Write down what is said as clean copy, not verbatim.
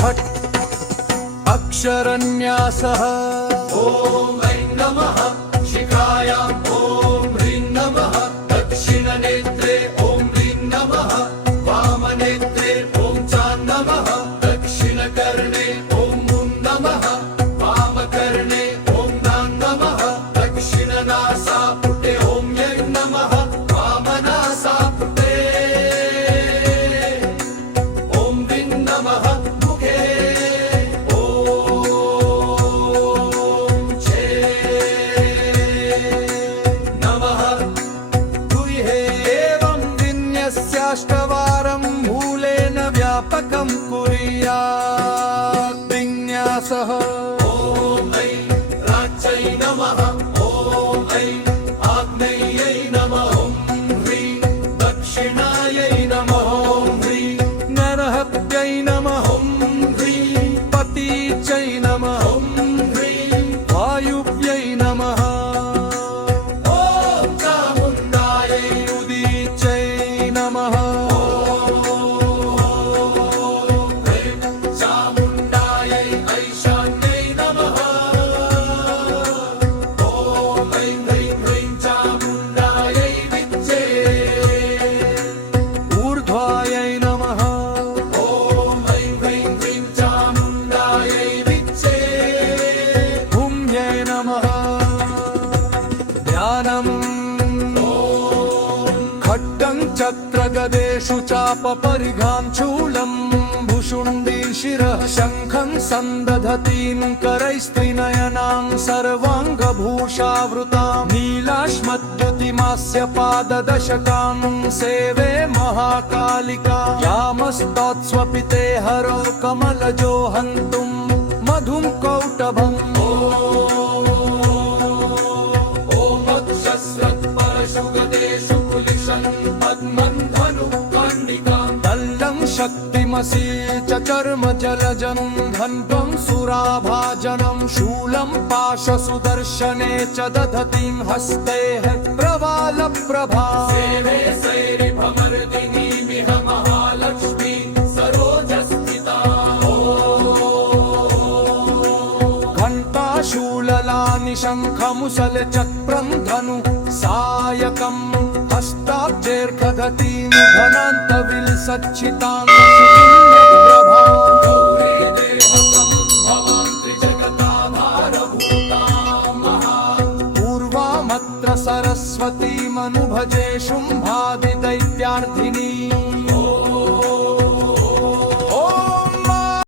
भट् अक्षरन्यासः ॐ ऐं नमः शिखायां ॐ ह्रीं नमः दक्षिणनेत्रे ॐ ह्रीं नमः वामनेत्रे ॐ चां नमः दक्षिणकर्णे ॐ मुं नमः वामकर्णे ॐ नां नमः दक्षिणनासापुटे ॐ यै नमः वामनासापुटे ॐ ह्रीं नमः मुखे अष्टवारं मूलेन व्यापकं कुर्यात् विन्यासः ॐ ऐं राज्यै नमः ॐ ऐं आग्नेयै नमः ॐ ह्रीं दक्षिणायै नमः ॐ ह्रीं नरहत्यै नमः ॐ ह्रीं पतीचै नमः ॐ ह्रीं वायुव्यै नमः ॐ चामुण्डायै उदीचै नमः चामुण्डायै ऐशान्यै नमः ॐ ऐं ह्रीं ह्रीं चामुण्डायै विच्चे ऊर्ध्वायै नमः ॐ ऐं ह्रीं ह्रीं चामुण्डायै विच्चे भूम्यै नमः ध्यानम् खड्गं चक्रगदेषु चापपरिघां शूलं भुशुण्डी शिरः शङ्खं सन्दधतीं करैस्त्रिनयनां सर्वाङ्गभूषावृतां नीलाश्मद्युतिमास्य पाददशकां सेवे महाकालिका यामस्तत्स्वपिते हरो कमलजो हन्तुं मधुं कौटभम् परशुगदेषु कुलिशं पद्मं धनुकाण्डिकां दल्लं शक्तिमसि च चर्म जलजं धन्वं सुराभाजनं शूलं पाशसुदर्शने च दधतीं हस्ते प्रवालप्रभा सेवे सैरिभमर्दिनीमिह महालक्ष्मी सरोजस्थिता घण्टाशूललानि शङ्खमुसलचक्रं धनु सायकं हस्ताब्जैर्दधतीं धनान्तविलसच्चितां